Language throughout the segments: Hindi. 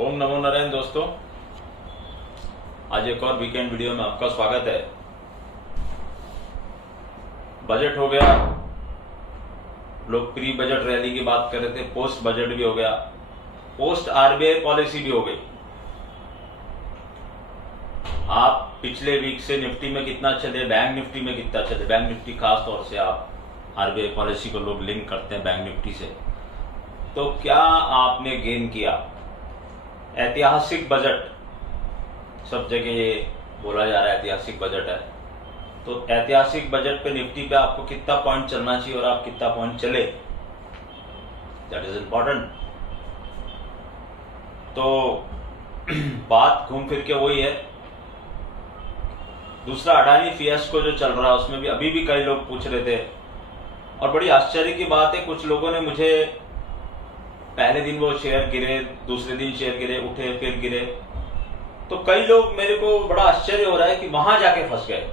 ओम नमो नारायण दोस्तों, आज एक और वीकेंड वीडियो में आपका स्वागत है। बजट हो गया, लोग प्री बजट रैली की बात कर रहे थे, पोस्ट बजट भी हो गया, पोस्ट आरबीआई पॉलिसी भी हो गई। आप पिछले वीक से निफ्टी में कितना चले, बैंक निफ्टी में कितना चले, बैंक निफ्टी खास तौर से आप आरबीआई पॉलिसी को लोग लिंक करते हैं बैंक निफ्टी से, तो क्या आपने गेन किया? ऐतिहासिक बजट, सब जगह ये बोला जा रहा है ऐतिहासिक बजट है, तो ऐतिहासिक बजट पे निफ्टी पे आपको कितना पॉइंट चलना चाहिए और आप कितना पॉइंट चले, दैट इज इंपॉर्टेंट। तो बात घूम फिर के वही है। दूसरा, अडानी फियास्को जो चल रहा है उसमें भी अभी भी कई लोग पूछ रहे थे, और बड़ी आश्चर्य की बात है, कुछ लोगों ने मुझे पहले दिन वो शेयर गिरे, दूसरे दिन शेयर गिरे, उठे फिर गिरे, तो कई लोग, मेरे को बड़ा आश्चर्य हो रहा है कि वहां जाके फंस गए।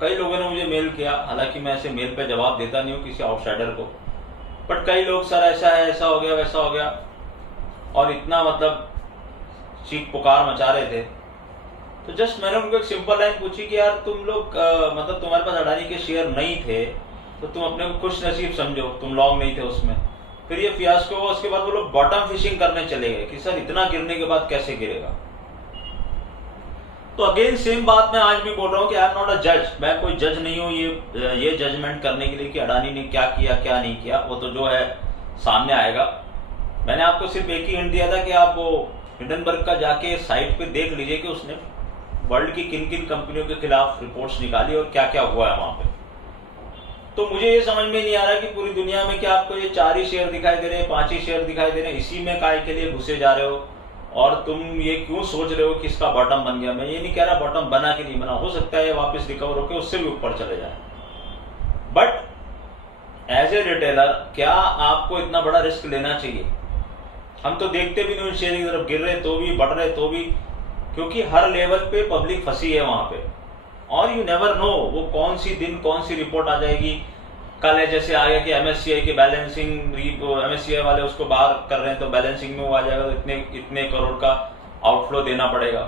कई लोगों ने मुझे मेल किया, हालांकि मैं ऐसे मेल पे जवाब देता नहीं हूँ किसी आउटसाइडर को, बट कई लोग सर ऐसा है, ऐसा हो गया, वैसा हो गया, और इतना मतलब चीख पुकार मचा रहे थे। तो जस्ट मैंने उनको एक सिंपल लाइन पूछी कि यार तुम लोग मतलब तुम्हारे पास अडानी के शेयर नहीं थे तो तुम अपने को खुश नसीब समझो, तुम लॉन्ग नहीं थे उसमें। फिर ये फियास्को हुआ, उसके बाद वो लोग बॉटम फिशिंग करने चले गए कि सर इतना गिरने के बाद कैसे गिरेगा। तो अगेन सेम बात मैं आज भी बोल रहा हूँ कि आई एम नॉट अ जज, मैं कोई जज नहीं हूँ ये जजमेंट करने के लिए कि अडानी ने क्या किया क्या नहीं किया, वो तो जो है सामने आएगा। मैंने आपको सिर्फ एक ही हिंट दिया था कि आप वो हिंडनबर्ग का जाके साइट पे देख लीजिए कि उसने वर्ल्ड की किन किन कंपनियों के खिलाफ रिपोर्ट्स निकाली और क्या क्या हुआ है वहां पे। तो मुझे ये समझ में नहीं आ रहा कि पूरी दुनिया में क्या आपको ये 4 ही शेयर दिखाई दे रहे हैं, 5 ही शेयर दिखाई दे रहे हैं, इसी में काय के लिए घुसे जा रहे हो, और तुम ये क्यों सोच रहे हो कि इसका बॉटम बन गया। मैं ये नहीं कह रहा बॉटम बना कि नहीं बना, हो सकता है वापस रिकवर होकर उससे भी ऊपर चले जाए, बट एज ए रिटेलर क्या आपको इतना बड़ा रिस्क लेना चाहिए? हम तो देखते भी नहीं शेयर की तरफ गिर रहे तो भी, बढ़ रहे तो भी, क्योंकि हर लेवल पे पब्लिक फंसी है वहां पे, और यू नेवर नो वो कौन सी दिन कौन सी रिपोर्ट आ जाएगी। कल है जैसे आ गया कि एमएससीआई की बैलेंसिंग, एमएससीआई वाले उसको बाहर कर रहे हैं तो बैलेंसिंग में वो आ जाएगा, तो इतने करोड़ का आउटफ्लो देना पड़ेगा।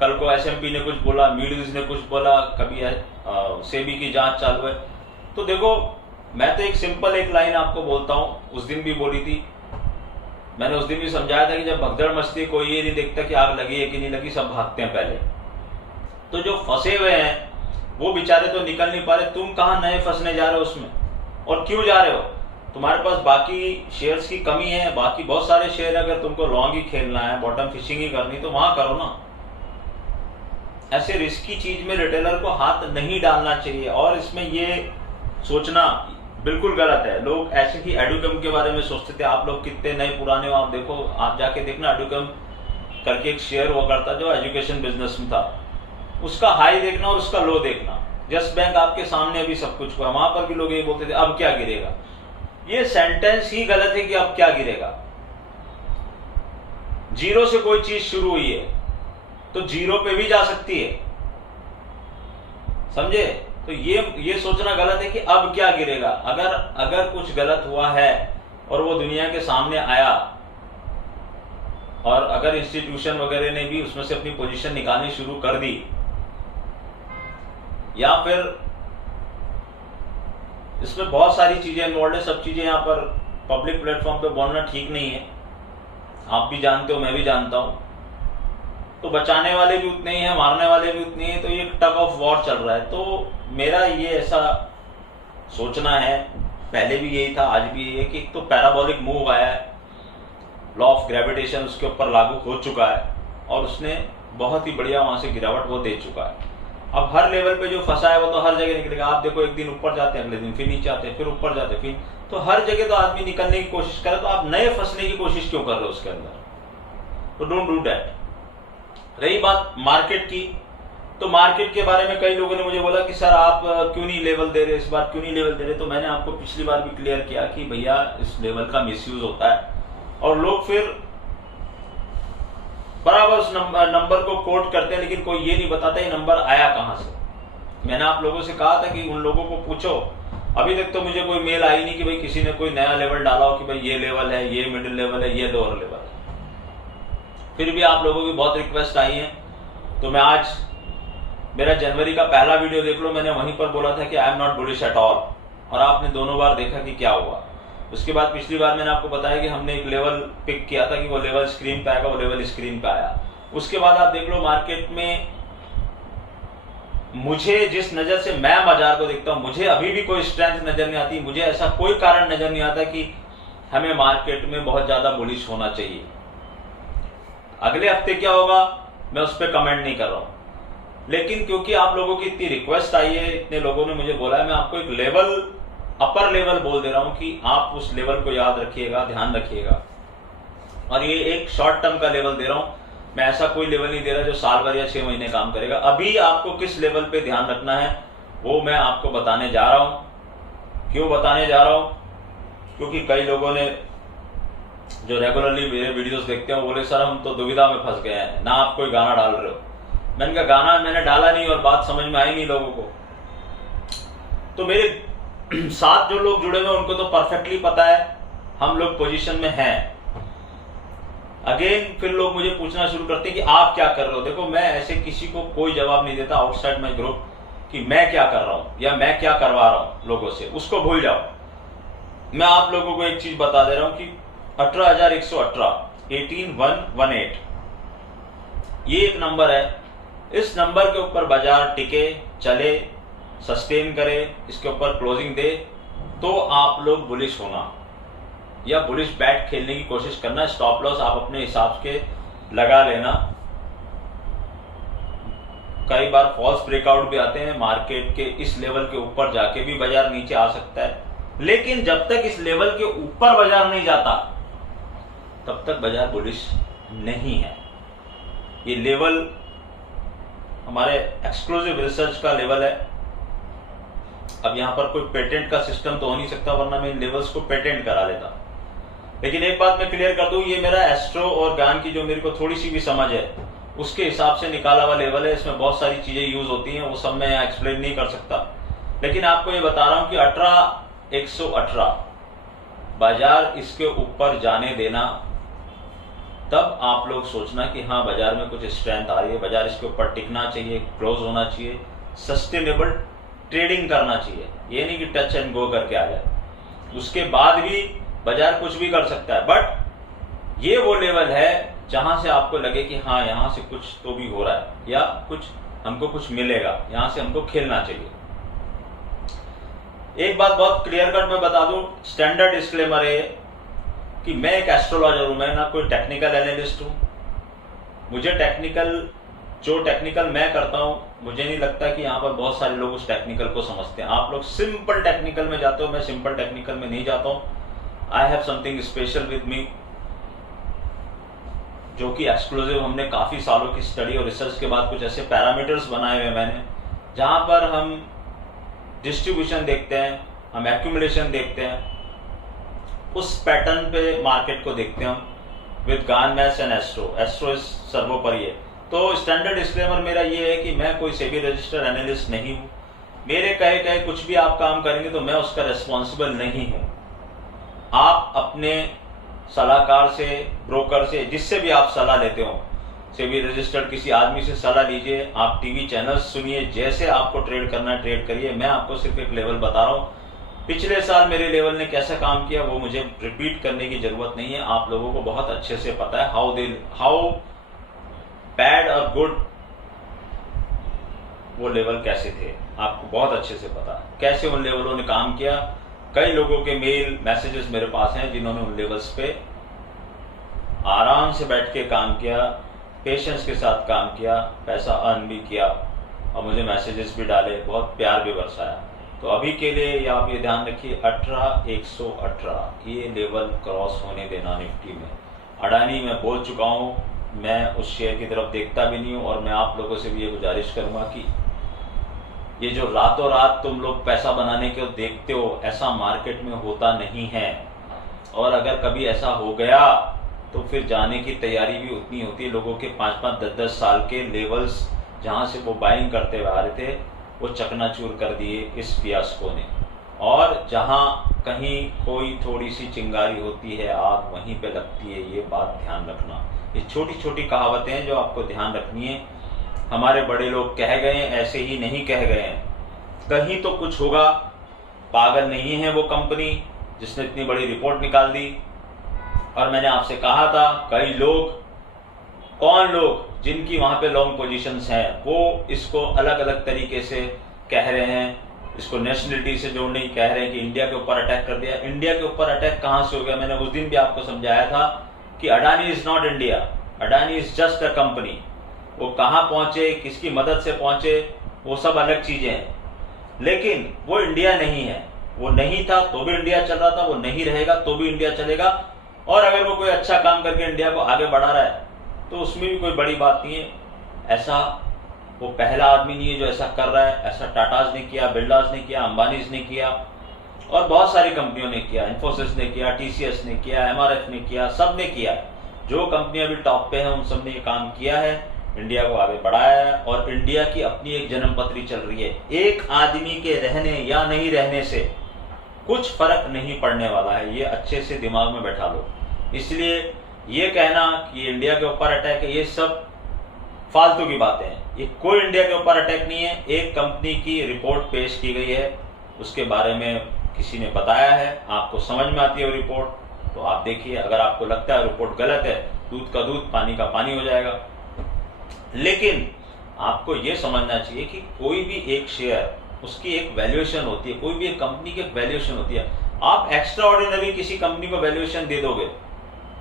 कल को एसएमपी ने कुछ बोला, मीडियज ने कुछ बोला, कभी सेबी की जांच चालू है। तो देखो, मैं तो एक सिंपल एक लाइन आपको बोलता हूं, उस दिन भी बोली थी मैंने, उस दिन भी समझाया था कि जब भगदड़ मचती कोई ये नहीं देखता कि आग लगी है कि नहीं लगी, सब भागते हैं पहले। तो जो फंसे हुए हैं वो बेचारे तो निकल नहीं पा रहे, तुम कहां नए फंसने जा रहे हो उसमें, और क्यों जा रहे हो? तुम्हारे पास बाकी शेयर्स की कमी है, बाकी बहुत सारे शेयर, अगर तुमको लॉन्ग ही खेलना है, बॉटम फिशिंग ही करनी, तो वहां करो ना। ऐसे रिस्की चीज में रिटेलर को हाथ नहीं डालना चाहिए, और इसमें ये सोचना बिल्कुल गलत है। लोग ऐसे ही एडुकम के बारे में सोचते थे, आप लोग कितने नए पुराने हो, आप देखो, आप जाके देखना, एडुकम करके एक शेयर हुआ करता जो एजुकेशन बिजनेस में था, उसका हाई देखना और उसका लो देखना। यस बैंक आपके सामने अभी सब कुछ हुआ, वहां पर भी लोग ये बोलते थे अब क्या गिरेगा। ये सेंटेंस ही गलत है कि अब क्या गिरेगा। जीरो से कोई चीज शुरू हुई है तो जीरो पे भी जा सकती है, समझे? तो ये सोचना गलत है कि अब क्या गिरेगा। अगर कुछ गलत हुआ है और वो दुनिया के सामने आया, और अगर इंस्टीट्यूशन वगैरह ने भी उसमें से अपनी पोजीशन निकालनी शुरू कर दी, या फिर इसमें बहुत सारी चीजें इन्वॉल्व है, सब चीजें यहाँ पर पब्लिक प्लेटफॉर्म पे बोलना ठीक नहीं है, आप भी जानते हो, मैं भी जानता हूं। तो बचाने वाले भी उतने ही हैं, मारने वाले भी उतने ही हैं, तो ये टग ऑफ वॉर चल रहा है। तो मेरा ये ऐसा सोचना है, पहले भी यही था, आज भी यही है, कि एक तो पैराबोलिक मूव आया है, लॉ ऑफ ग्रेविटेशन उसके ऊपर लागू हो चुका है, और उसने बहुत ही बढ़िया वहां से गिरावट वो दे चुका है। अब हर लेवल पे जो फंसा है वो तो हर जगह निकलेगा। आप देखो, एक दिन ऊपर जाते हैं, अगले दिन फिर नीचे आते हैं, फिर ऊपर जाते हैं, फिर, तो हर जगह तो आदमी निकलने की कोशिश करे, तो आप नए फंसने की कोशिश क्यों कर रहे हो उसके अंदर? तो डोंट डू दैट। रही बात मार्केट की, तो मार्केट के बारे में कई लोगों ने मुझे बोला कि सर आप क्यों नहीं लेवल दे रहे, इस बार क्यों नहीं लेवल दे रहे। तो मैंने आपको पिछली बार भी क्लियर किया कि भैया इस लेवल का मिसयूज होता है, और लोग फिर बराबर उस नंबर को कोट करते हैं, लेकिन कोई ये नहीं बताता ये नंबर आया कहां से। मैंने आप लोगों से कहा था कि उन लोगों को पूछो, अभी तक तो मुझे कोई मेल आई नहीं कि भाई किसी ने कोई नया लेवल डाला हो कि भाई ये लेवल है, ये मिडिल लेवल है, ये लोअर लेवल है। फिर भी आप लोगों की बहुत रिक्वेस्ट आई है, तो मैं आज मेरा जनवरी का पहला वीडियो देख लो, मैंने वहीं पर बोला था कि I am not bullish at all, और आपने दोनों बार देखा कि क्या हुआ। उसके बाद पिछली बार मैंने आपको बताया कि हमने एक लेवल पिक किया था कि वो लेवल स्क्रीन पे आएगा, वो लेवल स्क्रीन पे आया। उसके बाद आप देख लो मार्केट में मुझे जिस नजर से मैं बाजार को देखता हूं, मुझे अभी भी कोई स्ट्रेंथ नजर नहीं आती, मुझे ऐसा कोई कारण नजर नहीं आता कि हमें मार्केट में बहुत ज्यादा बुलिश होना चाहिए। अगले हफ्ते क्या होगा मैं उस पर कमेंट नहीं कर रहा हूं, लेकिन क्योंकि आप लोगों की इतनी रिक्वेस्ट आई है, इतने लोगों ने मुझे बोला है, मैं आपको एक लेवल, अपर लेवल बोल दे रहा हूं कि आप उस लेवल को याद रखिएगा, ध्यान रखिएगा। और ये एक शॉर्ट टर्म का लेवल दे रहा हूं, मैं ऐसा कोई लेवल नहीं दे रहा जो साल भर या 6 महीने काम करेगा। अभी आपको किस लेवल पे ध्यान रखना है वो मैं आपको बताने जा रहा हूं। क्यों बताने जा रहा हूं? क्योंकि कई लोगों ने जो रेगुलरली मेरे वीडियोस देखते हैं बोले सर हम तो दुविधा में फंस गए हैं, ना आप कोई गाना डाल रहे हो। मैंने कहा गाना मैंने डाला नहीं और बात समझ में आई नहीं लोगों को। तो मेरे साथ जो लोग जुड़े हुए उनको तो परफेक्टली पता है हम लोग पोजीशन में हैं। अगेन फिर लोग मुझे पूछना शुरू करते हैं कि आप क्या कर रहे हो। देखो मैं ऐसे किसी को कोई जवाब नहीं देता आउटसाइड माय ग्रुप कि मैं क्या कर रहा हूं या मैं क्या करवा रहा हूं लोगों से, उसको भूल जाओ। मैं आप लोगों को एक चीज बता दे रहा हूं कि 18,118 18118 ये एक नंबर है। इस नंबर के ऊपर बाजार टिके, चले, सस्टेन करे, इसके ऊपर क्लोजिंग दे, तो आप लोग बुलिश होना या बुलिश बैट खेलने की कोशिश करना। स्टॉप लॉस आप अपने हिसाब के लगा लेना। कई बार फॉल्स ब्रेकआउट भी आते हैं, मार्केट के इस लेवल के ऊपर जाके भी बाजार नीचे आ सकता है, लेकिन जब तक इस लेवल के ऊपर बाजार नहीं जाता तब तक बाजार बुलिश नहीं है। ये लेवल हमारे एक्सक्लूसिव रिसर्च का लेवल है। अब यहां पर कोई पेटेंट का सिस्टम तो हो नहीं सकता, वरना मैं इन लेवल्स को पेटेंट करा लेता। लेकिन एक बात मैं क्लियर कर दूं, ये मेरा एस्ट्रो और ज्ञान की जो मेरे को थोड़ी सी भी समझ है उसके हिसाब से निकाला हुआ लेवल है। इसमें बहुत सारी चीजें यूज होती हैं, वो सब मैं यहाँ एक्सप्लेन नहीं कर सकता, लेकिन आपको ये बता रहा हूं कि 18,118 बाजार इसके ऊपर जाने देना, तब आप लोग सोचना कि हाँ बाजार में कुछ स्ट्रेंथ आ रही है, बाजार इसके ऊपर टिकना चाहिए, क्लोज होना चाहिए, सस्टेनेबल ट्रेडिंग करना चाहिए। ये नहीं कि टच एंड गो करके आ जाए, उसके बाद भी बाजार कुछ भी कर सकता है। बट ये वो लेवल है जहां से आपको लगे कि हाँ यहां से कुछ तो भी हो रहा है या कुछ हमको कुछ मिलेगा, यहां से हमको खेलना चाहिए। एक बात बहुत क्लियर कट मैं बता दूं, स्टैंडर्ड डिस्क्लेमर है कि मैं एक एस्ट्रोलॉजर हूं, मैं ना कोई टेक्निकल एनालिस्ट हूं। मुझे जो टेक्निकल मैं करता हूं, मुझे नहीं लगता कि यहाँ पर बहुत सारे लोग उस टेक्निकल को समझते हैं। आप लोग सिंपल टेक्निकल में जाते हो, मैं सिंपल टेक्निकल में नहीं जाता हूं। I have something special with me, जो कि एक्सक्लूसिव हमने काफी सालों की स्टडी और रिसर्च के बाद कुछ ऐसे पैरामीटर्स बनाए हुए मैंने, जहां पर हम डिस्ट्रीब्यूशन देखते हैं, हम एक्यूमुलेशन देखते हैं, उस पैटर्न पे मार्केट को देखते हैं हम विद गान maths and astro. Astro is सर्वोपरि है। तो स्टैंडर्ड डिस्क्लेमर मेरा ये है कि मैं कोई सेबी रजिस्टर्ड एनालिस्ट नहीं हूं। मेरे कहे कुछ भी आप काम करेंगे तो मैं उसका रिस्पॉन्सिबल नहीं हूं। आप अपने सलाहकार से, ब्रोकर से, जिससे भी आप सलाह लेते हो, सेबी रजिस्टर्ड किसी आदमी से सलाह लीजिए, आप टीवी चैनल्स सुनिए, जैसे आपको ट्रेड करना है ट्रेड करिए। मैं आपको सिर्फ एक लेवल बता रहा हूं। पिछले साल मेरे लेवल ने कैसा काम किया वो मुझे रिपीट करने की जरूरत नहीं है। आप लोगों को बहुत अच्छे से पता है हाउ बैड और गुड वो लेवल कैसे थे, आपको बहुत अच्छे से पता है कैसे उन लेवलों ने काम किया। कई लोगों के मेल मैसेजेस मेरे पास हैं जिन्होंने उन लेवल्स पे आराम से बैठ के काम किया, पेशेंस के साथ काम किया, पैसा अर्न भी किया और मुझे मैसेजेस भी डाले, बहुत प्यार भी बरसाया। तो अभी के लिए आप ये ध्यान रखिए, 18,118 ये लेवल क्रॉस होने देना निफ्टी में। अडानी मैं बोल चुका हूं, मैं उस शेयर की तरफ देखता भी नहीं हूं, और मैं आप लोगों से भी ये गुजारिश करूंगा कि ये जो रातों रात तुम लोग पैसा बनाने के देखते हो, ऐसा मार्केट में होता नहीं है। और अगर कभी ऐसा हो गया तो फिर जाने की तैयारी भी उतनी होती है। लोगों के 5-5, 10-10 साल के लेवल्स जहां से वो बाइंग करते हुए आ रहे थे, वो चकनाचूर कर दिए इस फियास्को ने। और जहां कहीं कोई थोड़ी सी चिंगारी होती है, आग वहीं पे लगती है, ये बात ध्यान रखना। ये छोटी छोटी कहावतें हैं जो आपको ध्यान रखनी है। हमारे बड़े लोग कह गए हैं, ऐसे ही नहीं कह गए हैं, कहीं तो कुछ होगा। पागल नहीं है वो कंपनी जिसने इतनी बड़ी रिपोर्ट निकाल दी। और मैंने आपसे कहा था कई लोग, कौन लोग जिनकी वहां पे लॉन्ग पोजीशंस हैं, वो इसको अलग अलग तरीके से कह रहे हैं, इसको नेशनलिटी से जोड़ने की कह रहे हैं कि इंडिया के ऊपर अटैक कर दिया। इंडिया के ऊपर अटैक कहां से हो गया? मैंने उस दिन भी आपको समझाया था कि Adani is not India, Adani is just a company. वो कहां पहुंचे, किसकी मदद से पहुंचे, वो सब अलग चीजें हैं, लेकिन वो इंडिया नहीं है। वो नहीं था तो भी इंडिया चल रहा था, वो नहीं रहेगा तो भी इंडिया चलेगा। और अगर वो कोई अच्छा काम करके इंडिया को आगे बढ़ा रहा है तो उसमें भी कोई बड़ी बात नहीं है। ऐसा वो पहला आदमी नहीं है जो ऐसा कर रहा है। ऐसा टाटाज ने किया, बिरलाज ने किया, अंबानीज ने किया और बहुत सारी कंपनियों ने किया, इन्फोसिस ने किया, टीसीएस ने किया, एमआरएफ ने किया, सब ने किया। जो कंपनियां भी टॉप पे हैं उन सब ने ये काम किया है, इंडिया को आगे बढ़ाया है। और इंडिया की अपनी एक जन्मपत्री चल रही है। एक आदमी के रहने या नहीं रहने से कुछ फर्क नहीं पड़ने वाला है, ये अच्छे से दिमाग में बैठा लो। इसलिए ये कहना कि इंडिया के ऊपर अटैक है, ये सब फालतू की बातें हैं। ये कोई इंडिया के ऊपर अटैक नहीं है। एक कंपनी की रिपोर्ट पेश की गई है, उसके बारे में किसी ने बताया है, आपको समझ में आती है वो रिपोर्ट तो आप देखिए। अगर आपको लगता है रिपोर्ट गलत है, दूध का दूध पानी का पानी हो जाएगा। लेकिन आपको ये समझना चाहिए कि कोई भी एक शेयर, उसकी एक वैल्यूएशन होती है, कोई भी एक कंपनी की एक वैल्यूएशन होती है। आप एक्स्ट्रा ऑर्डिनरी किसी कंपनी को वैल्यूएशन दे दोगे,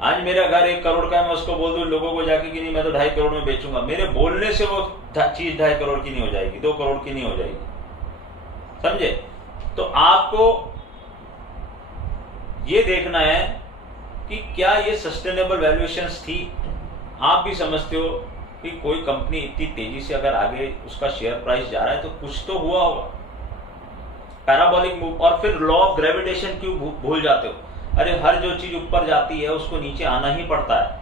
आज मेरा घर 1 करोड़ का है, मैं उसको बोल दूं लोगों को जाके कि नहीं मैं तो 2.5 करोड़ में बेचूंगा, मेरे बोलने से वो चीज 2.5 करोड़ की नहीं हो जाएगी, 2 करोड़ की नहीं हो जाएगी। समझे? तो आपको ये देखना है कि क्या ये सस्टेनेबल वैल्यूएशंस थी। आप भी समझते हो कि कोई कंपनी इतनी तेजी से अगर आगे उसका शेयर प्राइस जा रहा है तो कुछ तो हुआ होगा, पैराबोलिक मूव। और फिर लॉ ऑफ ग्रेविटेशन क्यों भूल जाते हो? अरे हर जो चीज ऊपर जाती है उसको नीचे आना ही पड़ता है।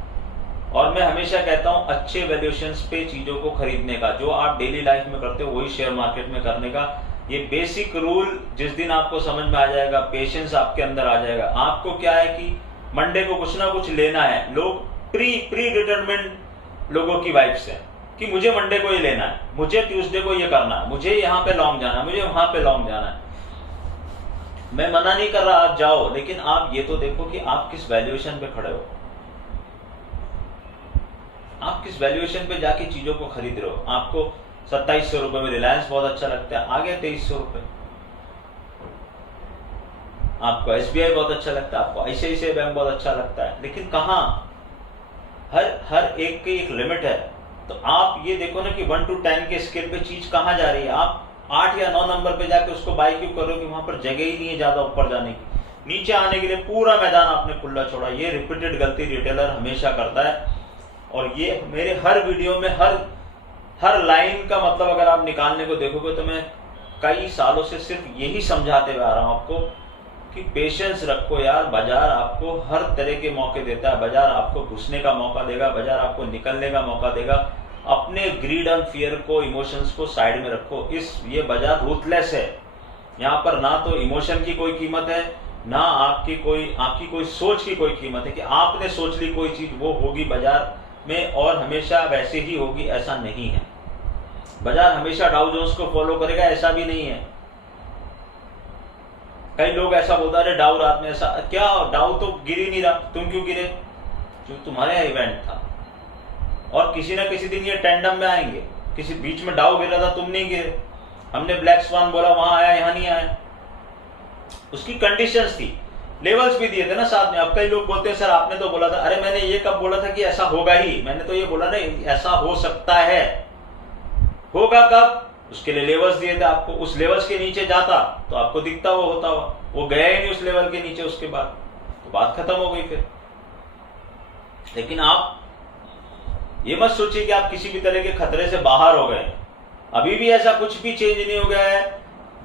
और मैं हमेशा कहता हूं अच्छे वैल्यूएशंस पे चीजों को खरीदने का, जो आप डेली लाइफ में करते हो वही शेयर मार्केट में करने का। ये बेसिक रूल जिस दिन आपको समझ में आ जाएगा, पेशेंस आपके अंदर आ जाएगा। आपको क्या है कि मंडे को कुछ ना कुछ लेना है। लोग प्री डिटरमिन्ड लोगों की वाइब्स है कि मुझे मंडे को ये लेना है, मुझे ट्यूसडे को ये करना है, मुझे यहाँ पे लॉन्ग जाना है, मुझे वहां पे लॉन्ग जाना है। मैं मना नहीं कर रहा आप जाओ, लेकिन आप ये तो देखो कि आप किस वैल्यूएशन पे खड़े हो, आप किस वैल्यूएशन पे जाके चीजों को खरीद रहे हो। आपको 2700 रुपए में रिलायंस बहुत अच्छा लगता है, आ गया 2300 रुपए। आपको एसबीआई बहुत अच्छा लगता है, आपको आईसीआईसीआई बैंक बहुत अच्छा लगता है, लेकिन कहां? हर एक की एक लिमिट है। तो आप ये देखो ना कि 1 to 10 के स्केल पे चीज कहां जा रही है। आप 8 या 9 नंबर पे जाके उसको बाय क्यों कर रहे हो कि वहां पर जगह ही नहीं है ज्यादा ऊपर जाने की। नीचे आने के लिए पूरा मैदान आपने खुला छोड़ा। ये रिपीटेड गलती रिटेलर हमेशा करता है। और ये मेरे हर वीडियो में हर लाइन का मतलब अगर आप निकालने को देखोगे तो मैं कई सालों से सिर्फ यही समझाते हुए आ रहा हूं आपको कि पेशेंस रखो यार। बाजार आपको हर तरह के मौके देता है, बाजार आपको घुसने का मौका देगा, बाजार आपको निकलने का मौका देगा। अपने ग्रीड एंड फियर को, इमोशंस को साइड में रखो। ये बाजार रूथलेस है। यहाँ पर ना तो इमोशन की कोई कीमत है, ना आपकी कोई सोच की कोई कीमत है कि आपने सोच ली कोई चीज वो होगी बाजार में और हमेशा वैसे ही होगी, ऐसा नहीं है। बाजार हमेशा डाउ जोन्स को फॉलो करेगा, ऐसा भी नहीं है। कई लोग ऐसा बोलता है डाउ रात में, ऐसा क्या? डाउ तो गिर ही नहीं रहा, तुम क्यों गिरे? जो तुम्हारे यहाँ इवेंट था। और किसी ना किसी दिन ये टेंडम में आएंगे, किसी बीच में डाउ गिरा था, तुम नहीं गिरे, हमने ब्लैक स्वान बोला वहां आया, यहां नहीं आया। उसकी कंडीशंस थी, लेवल्स भी दिए थे ना साथ में। अब कई लोग बोलते हैं सर आपने तो बोला था। अरे मैंने ये कब बोला था कि ऐसा होगा ही? मैंने तो ये बोला ना ऐसा हो सकता है। होगा कब? उसके लिए लेवल्स दिए थे आपको। उस लेवल्स के नीचे जाता तो आपको दिखता वो होता हुआ, वो गया ही नहीं उस लेवल के नीचे। उसके बाद तो बात खत्म हो गई फिर। लेकिन आप ये मत सोचिए कि आप किसी भी तरह के खतरे से बाहर हो गए। अभी भी ऐसा कुछ भी चेंज नहीं हो गया है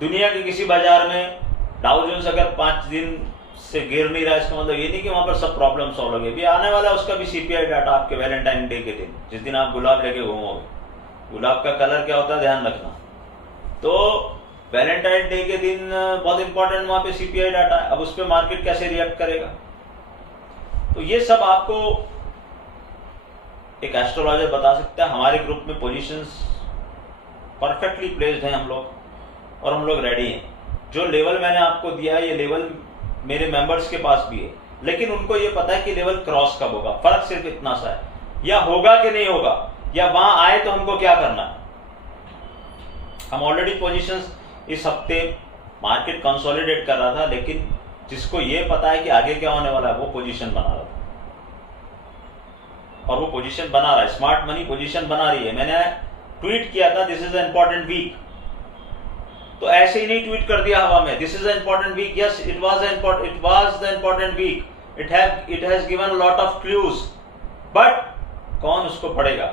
दुनिया के किसी बाजार में। डाउ जोन्स अगर 5 दिन से गिर नहीं रहा, इसका मतलब ये नहीं कि वहां पर सब प्रॉब्लम सॉल्व हो गई। भी आने वाला उसका भी सीपीआई डाटा आपके वैलेंटाइन डे के दिन, जिस दिन आप गुलाब लेके घूमोगे। गुलाब का कलर क्या होता है ध्यान रखना। तो वैलेंटाइन डे के दिन बहुत इंपॉर्टेंट वहां पे सीपीआई डाटा है। अब उस पर मार्केट कैसे रिएक्ट करेगा? तो ये सब आपको एक एस्ट्रोलॉजर बता सकता है। हमारे ग्रुप में पोजीशंस परफेक्टली प्लेस्ड हैं हम लोग, और हम लोग रेडी हैं। जो लेवल मैंने आपको दिया है ये लेवल मेरे मेंबर्स के पास भी है, लेकिन उनको ये पता है कि लेवल क्रॉस कब होगा। फर्क सिर्फ इतना सा है, या होगा कि नहीं होगा, या वहां आए तो हमको क्या करना है। हम ऑलरेडी पोजीशंस इस हफ्ते मार्केट कंसोलिडेट कर रहा था, लेकिन जिसको ये पता है कि आगे क्या होने वाला है वो पोजीशन बना रहा था, और वो पोजीशन बना रहा है। स्मार्ट मनी पोजीशन बना रही है। मैंने ट्वीट किया था this is a important week, तो ऐसे ही नहीं ट्वीट कर दिया हवा में this is a important week. Yes, it was the important week, it has given lot of clues, but कौन उसको पढ़ेगा,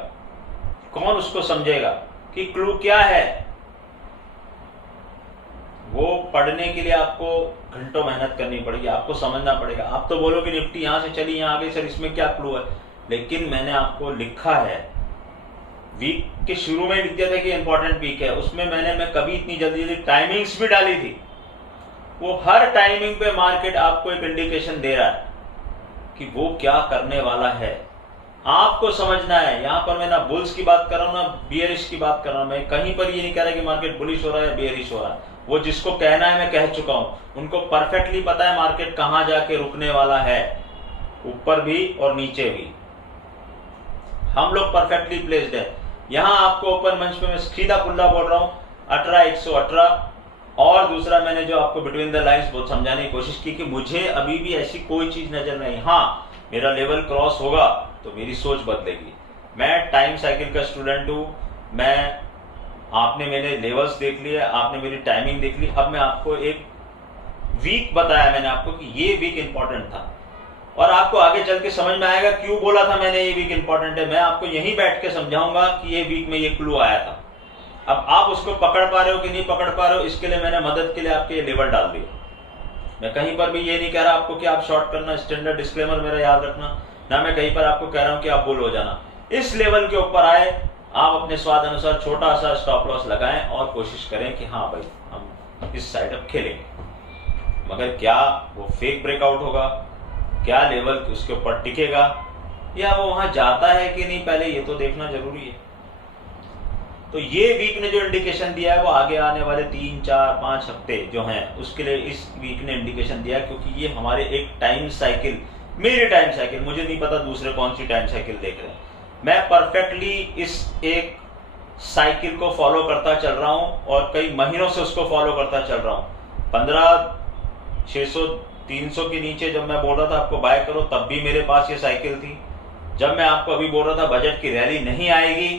कौन उसको समझेगा कि क्लू क्या है। वो पढ़ने के लिए आपको घंटों मेहनत करनी पड़ेगी, आपको समझना पड़ेगा। आप तो बोलोगे निफ्टी यहां से चली यहां आ गई सर, इसमें क्या क्लू है, लेकिन मैंने आपको लिखा है, वीक के शुरू में लिख दिया था कि इंपॉर्टेंट वीक है। उसमें मैं कभी इतनी जल्दी जल्दी टाइमिंग्स भी डाली थी। वो हर टाइमिंग पे मार्केट आपको एक इंडिकेशन दे रहा है कि वो क्या करने वाला है। आपको समझना है। यहां पर मैं ना बुल्स की बात कर रहा हूं ना बियरिश की बात कर रहा हूं। मैं कहीं पर ये नहीं कह रहा कि मार्केट बुलिश हो रहा है या बियरिश हो रहा है। वो जिसको कहना है मैं कह चुका हूं। उनको परफेक्टली पता है मार्केट कहां जाके रुकने वाला है, ऊपर भी और नीचे भी। हम लोग परफेक्टली प्लेस्ड है। यहां आपको ओपन मंच पे मैं सीधा पुल्ला बोल रहा हूं 18,118। और दूसरा मैंने जो आपको बिटवीन द लाइंस बहुत समझाने की कोशिश की कि मुझे अभी भी ऐसी कोई चीज नजर नहीं। हाँ, मेरा लेवल क्रॉस होगा तो मेरी सोच बदलेगी। मैं टाइम साइकिल का स्टूडेंट हूं। आपने मेरे लेवल्स देख लिए, आपने मेरी टाइमिंग देख ली। अब मैं आपको एक वीक बताया मैंने आपको कि ये वीक इंपॉर्टेंट था, और आपको आगे चल के समझ में आएगा क्यों बोला था मैंने ये वीक इंपॉर्टेंट है। मैं आपको यहीं बैठ के समझाऊंगा कि ये वीक में ये क्लू आया था। अब आप उसको पकड़ पा रहे हो कि नहीं पकड़ पा रहे हो, इसके लिए मैंने मदद के लिए आपके ये लेवल डाल दिया। मैं कहीं पर भी ये नहीं कह रहा आपको कि आप शॉर्ट करना, स्टैंडर्ड डिस्क्लेमर मेरा याद रखना ना। मैं कहीं पर आपको कह रहा हूं कि आप बुल हो जाना। इस लेवल के ऊपर आए, आप अपने स्वाद अनुसार छोटा सा स्टॉप लॉस लगाएं और कोशिश करें कि हाँ भाई हम इस साइड अब खेलेंगे। मगर क्या वो फेक ब्रेकआउट होगा, क्या लेवल उसके ऊपर टिकेगा, या वो वहां जाता है कि नहीं, पहले ये तो देखना जरूरी है। तो ये वीक ने जो इंडिकेशन दिया है वो आगे आने वाले 3, 4, 5 हफ्ते जो हैं उसके लिए इस वीक ने इंडिकेशन दिया, क्योंकि ये हमारे एक टाइम साइकिल, मेरी टाइम साइकिल, मुझे नहीं पता दूसरे कौन सी टाइम साइकिल देख रहे हैं। मैं परफेक्टली इस एक साइकिल को फॉलो करता चल रहा हूं और कई महीनों से उसको फॉलो करता चल रहा हूं। 15,600, 300 के नीचे जब मैं बोल रहा था आपको बाय करो, तब भी मेरे पास ये साइकिल थी। जब मैं आपको अभी बोल रहा था बजट की रैली नहीं आएगी,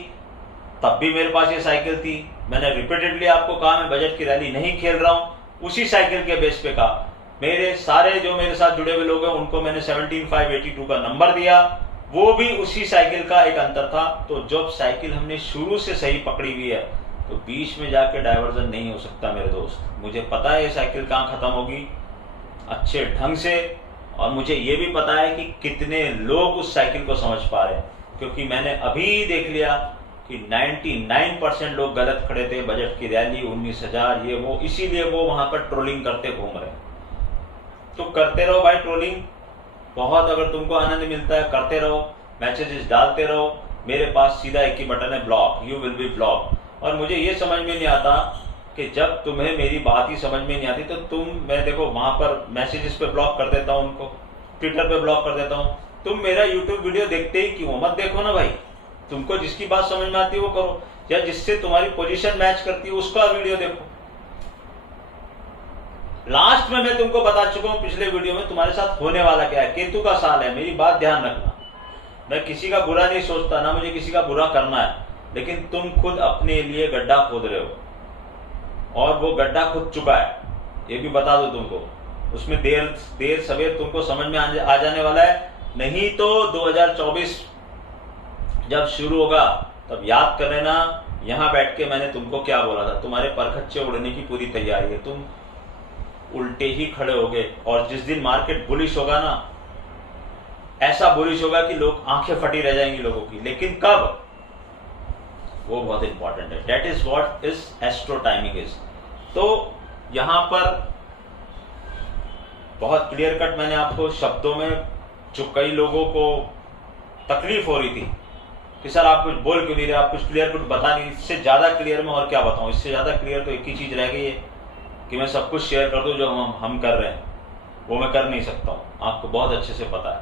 तब भी मेरे पास ये साइकिल थी। मैंने रिपीटेडली आपको कहा मैं बजट की रैली नहीं खेल रहा हूं, उसी साइकिल के बेस पे कहा। मेरे सारे जो मेरे साथ जुड़े हुए लोग हैं उनको मैंने 17,582 का नंबर दिया, वो भी उसी साइकिल का एक अंतर था। तो जब साइकिल हमने शुरू से सही पकड़ी हुई है तो बीच में जाके डायवर्जन नहीं हो सकता मेरे दोस्त। मुझे पता है ये साइकिल कहां खत्म होगी अच्छे ढंग से, और मुझे ये भी पता है कि कितने लोग उस साइकिल को समझ पा रहे हैं, क्योंकि मैंने अभी देख लिया कि 99% लोग गलत खड़े थे। बजट की रैली 19,000 ये वो, इसीलिए वो वहां पर ट्रोलिंग करते घूम रहे हैं। तो करते रहो भाई ट्रोलिंग, बहुत अगर तुमको आनंद मिलता है करते रहो, मैसेजेस डालते रहो। मेरे पास सीधा एक ही बटन है, block, you will be block. और मुझे ये समझ में नहीं आता कि जब तुम्हें मेरी बात ही समझ में नहीं आती तो मैं देखो वहां पर मैसेजेस पे ब्लॉक कर देता हूं, उनको ट्विटर पे ब्लॉक कर देता हूं। तुम मेरा यूट्यूब वीडियो देखते ही क्यों, मत देखो ना भाई। तुमको जिसकी बात समझ में आती है वो करो, या जिससे तुम्हारी पोजीशन मैच करती है उसका वीडियो देखो। लास्ट में मैं तुमको बता चुका हूं पिछले वीडियो में तुम्हारे साथ होने वाला क्या है। केतु का साल है, मेरी बात ध्यान रखना। मैं किसी का बुरा नहीं सोचता, ना मुझे किसी का बुरा करना है, लेकिन तुम खुद अपने लिए गड्ढा खोद रहे हो और वो गड्ढा खुद चुका है, ये भी बता दो तुमको। उसमें देर सवेर तुमको समझ में आ जाने वाला है। नहीं तो 2024 जब शुरू होगा तब याद कर लेना यहां बैठ के मैंने तुमको क्या बोला था। तुम्हारे परखच्चे उड़ने की पूरी तैयारी है, तुम उल्टे ही खड़े होगे। और जिस दिन मार्केट बुलिश होगा ना, ऐसा बुलिश होगा कि लोग आंखें फटी रह जाएंगी लोगों की। लेकिन कब, वो बहुत इंपॉर्टेंट है। That is what is astro timing is. तो यहां पर बहुत क्लियर कट मैंने आपको शब्दों में, जो कई लोगों को तकलीफ हो रही थी कि सर आप कुछ बोल क्यों नहीं रहे, आप कुछ क्लियर कुछ बता नहीं। इससे ज़्यादा क्लियर मैं और क्या बताऊँ, इससे ज़्यादा क्लियर तो एक ही चीज़ रह गई है कि मैं सब कुछ शेयर कर दूँ जो हम कर रहे हैं, वो मैं कर नहीं सकता हूँ, आपको बहुत अच्छे से पता है।